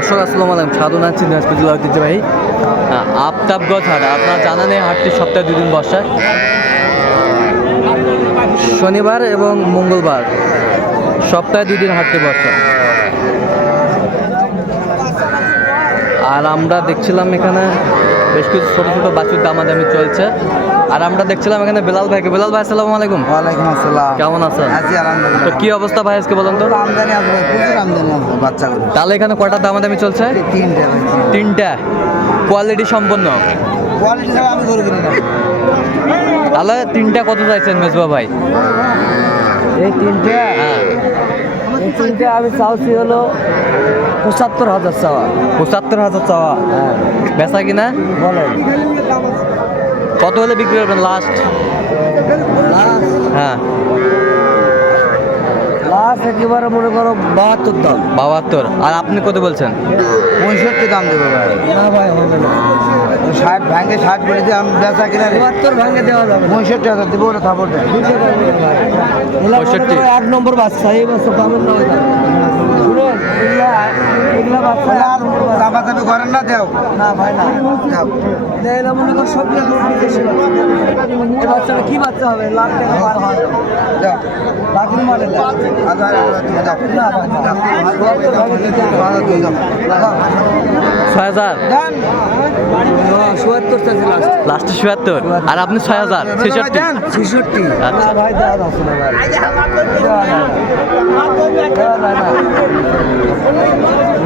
দর্শক আসসালামু আলাইকুম। সাধনা চিনাজপুর ঐতিহ্যবাহী আহ, আফতাবগঞ্জ হাট। আপনার জানা নেই হাটটি সপ্তাহে দুদিন বসে। শনিবার এবং মঙ্গলবার সপ্তাহে দুই দিন হাটটি বসে। আর আমরা দেখছিলাম এখানে বেশ কিছু ছোট ছোট বাছুর দামাদামি চলছে। আর আমরা দেখছিলাম এখানে বেলাল ভাইকে। বেলাল ভাই আসসালামু আলাইকুম। ওয়ালাইকুম আসসালাম। কেমন আছেন আছি আলহামদুলিল্লাহ। তো কি অবস্থা ভাই আজকে বলেন তো? আমদানি আছে প্রচুর আমদানি আছে বাচ্চাগুলো। তাহলে এখানে কয়টা দামাদামি চলছে? তিনটে তিনটা। কোয়ালিটি সম্পন্ন? কোয়ালিটি ছাড়া আমি কিনি না। তাহলে তিনটা কত চাইছেন মেজবা ভাই? এই তিনটে। হ্যাঁ। এই তিনটে আমি চাওছি হলো পঁচাত্তর হাজার চাওয়া। পঁচাত্তর হাজার চাওয়া? হ্যাঁ। বেচা কিনা? বলেন। কত হলে বিক্রি করবেন লাস্ট হ্যাঁ। লাস্ট একেবারে মনে করো বাহাত্তর দাম। বাহাত্তর। আর আপনি কত বলছেন? পঁয়ষট্টি দাম দেবো ভাই। না ভাই হবে না। ষাট ভাঙে ষাট বলে দিয়ে আমি বেচা কিনা বাহাত্তর ভাঙে দেওয়া যাবে। পঁয়ষট্টি হাজার দেবো থাপড় পঁয়ষট্টি। এক নম্বর বাচ্চা এই বাচ্চা পাবেন না আর করেন না দেও না ভাই না। মনে কর সব বিদেশি এই বাচ্চাটা কি বাচ্চা হবে? লাখ টাকা পার হয় মানে দাও তুমি দাও ছয় হাজার। লাস্ট চুয়াত্তর আর আপনি ছয় হাজার ছেষট্টি। ছেষট্টি। আচ্ছা। ভাই দেওয়া যাচ্ছে না ভাই দেওয়া যায় না। দেওয়া যায় না।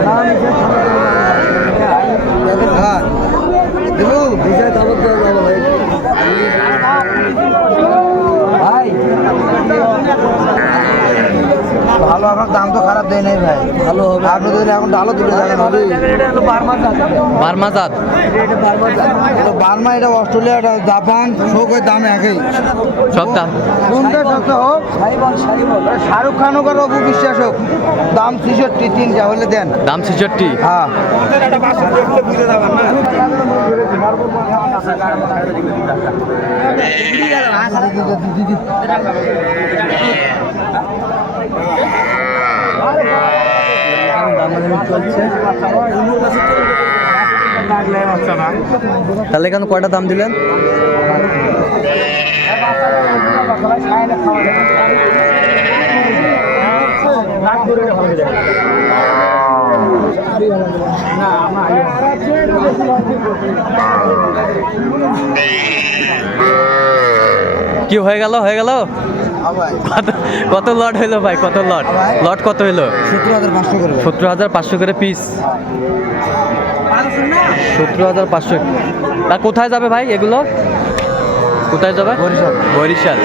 না, আমি যে হ্যাঁ দেবো বিজয় দাবত দেওয়া যাবে ভাই ভাই আমার দাম তো খারাপ দেয় নাই ভাই। ভালো হবে। আপনি যদি এখন ডালো তুলে যাবেন হবে বার্মা জাত। এটা বার্মা এটা অস্ট্রেলিয়া এটা জাপান সব ওই দাম একই। সব দাম। কোনটা সত্য হোক শাহরুখ খান হোক আর অপু বিশ্বাস হোক। দাম ছেষট্টি তিনটা হলে দেন। দাম ছেষট্টি। হ্যাঁ। তাহলে এখানে কয়টা দাম দিলেন? কি হয়ে গেল? হয়ে গেল? কত লট হইল ভাই কত লট? লট কত হইল? সত্তর হাজার পাঁচশো করে সতেরো হাজার পাঁচশো করে পিস সত্তর হাজার পাঁচশো। তা কোথায় যাবে ভাই এগুলো? কোথায় যাবে? বরিশাল।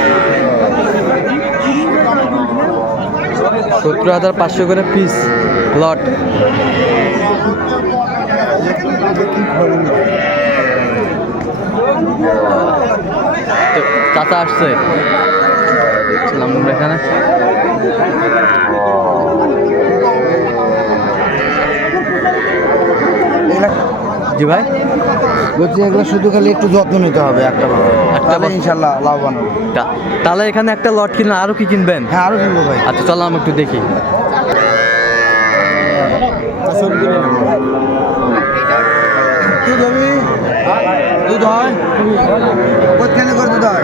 সতেরো হাজার পাঁচশো করে পিস লট। চাচা আসছে। ছিলাম আমরা এখানে জি ভাই। বলছি এগুলো শুধু খালি একটু যত্ন নিতে হবে একটা একটা তাহলে ইনশাল্লাহ লাভবান তা- তাহলে এখানে একটা লট কিনলে আরও কি কিনবেন? হ্যাঁ আরও কিনবো ভাই। আচ্ছা চলো আমি একটু দেখি। দুধ হবে দুধ হয়। কোথানে করে দুধ হয়?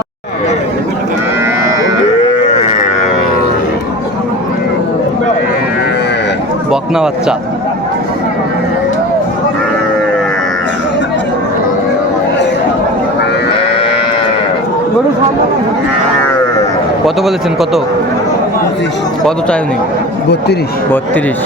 বকনা বাচ্চা। কত বলেছেন কত? কত চাইনি বত্রিশ। বত্রিশ।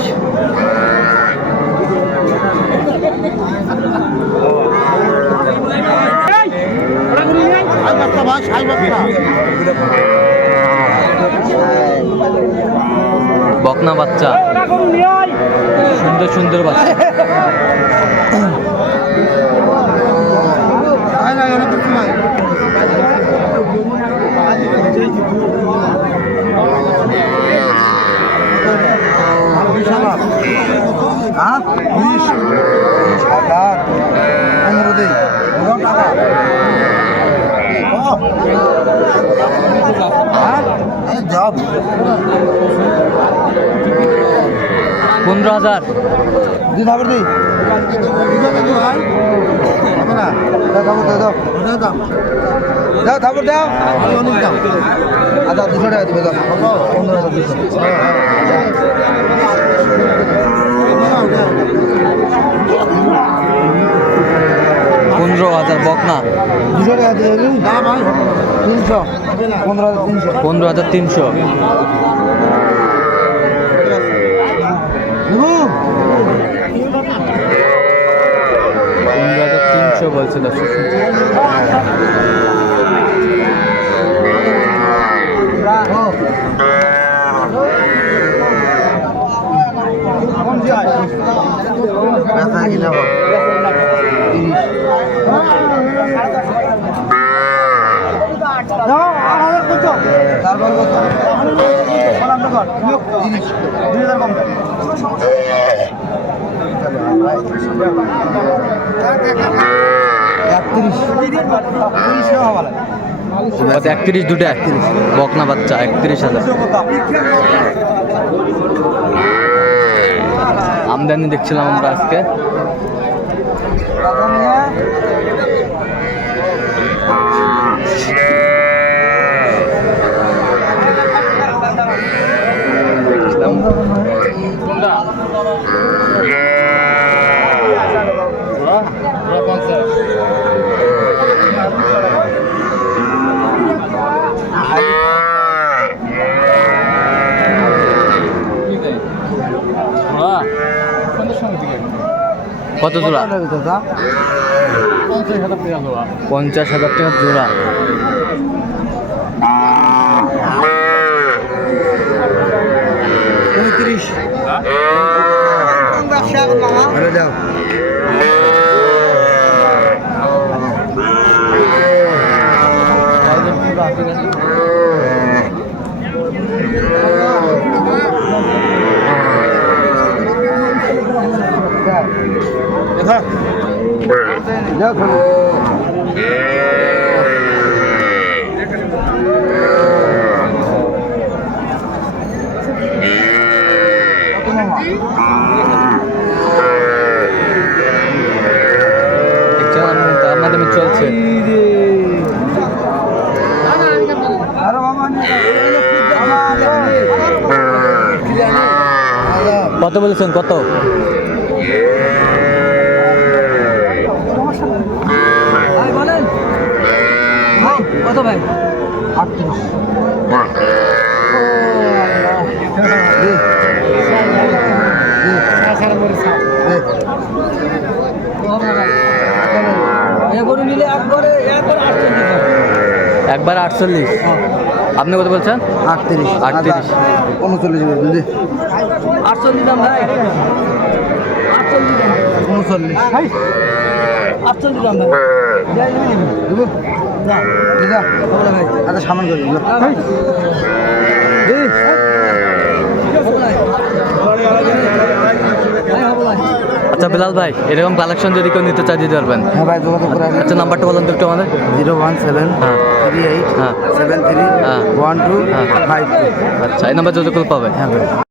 বকনা বাচ্চা। সুন্দর সুন্দর বাচ্চা পনেরো হাজার। দাও থাপড় দাও অনেক দাম আচ্ছা দুশো টাকা দিবে দাও। পনেরো হাজার দুশো পনেরো হাজার বকনা। দুশো টাকা দিয়ে দিবি? তিনশো। পনেরো হাজার তিনশো। পনেরো হাজার তিনশো। তিনশো বলছে দর্শক ব্যথা কি দুই হাজার কম একত্রিশ। দুটো একত্রিশ। বকনা বাচ্চা একত্রিশ হাজার। আমদানি দেখছিলাম আমরা আজকে। কত জোড়া? পঞ্চাশ হাজার টাকা জোড়া। উনত্রিশ আরে দাও দেখছিলাম চলছে কত বলেছেন কত কত ভাই আটত্রিশ নিলে একবারে একবারে আটচল্লিশ। একবার আটচল্লিশ। আপনি কত বলছেন? আটত্রিশ। আটত্রিশ। উনচল্লিশ আটচল্লিশ দাম ভাই উনচল্লিশ। আটচল্লিশ দাম ভাই দেবো দিদা ভাই আচ্ছা সামান করে দিল আচ্ছা বিলাল ভাই এরকম কালেকশন যদি কেউ নিতে চাই দিতে পারবেন। হ্যাঁ ভাই যোগাযোগ করে আচ্ছা নাম্বারটা বলেন তো একটু আমাদের। জিরো ওয়ান সেভেন হ্যাঁ। থ্রি এইট হ্যাঁ। সেভেন থ্রি হ্যাঁ। ওয়ান টু হ্যাঁ। Five two. আচ্ছা এই নাম্বার যোগাযোগ করে পাবে হ্যাঁ ভাই।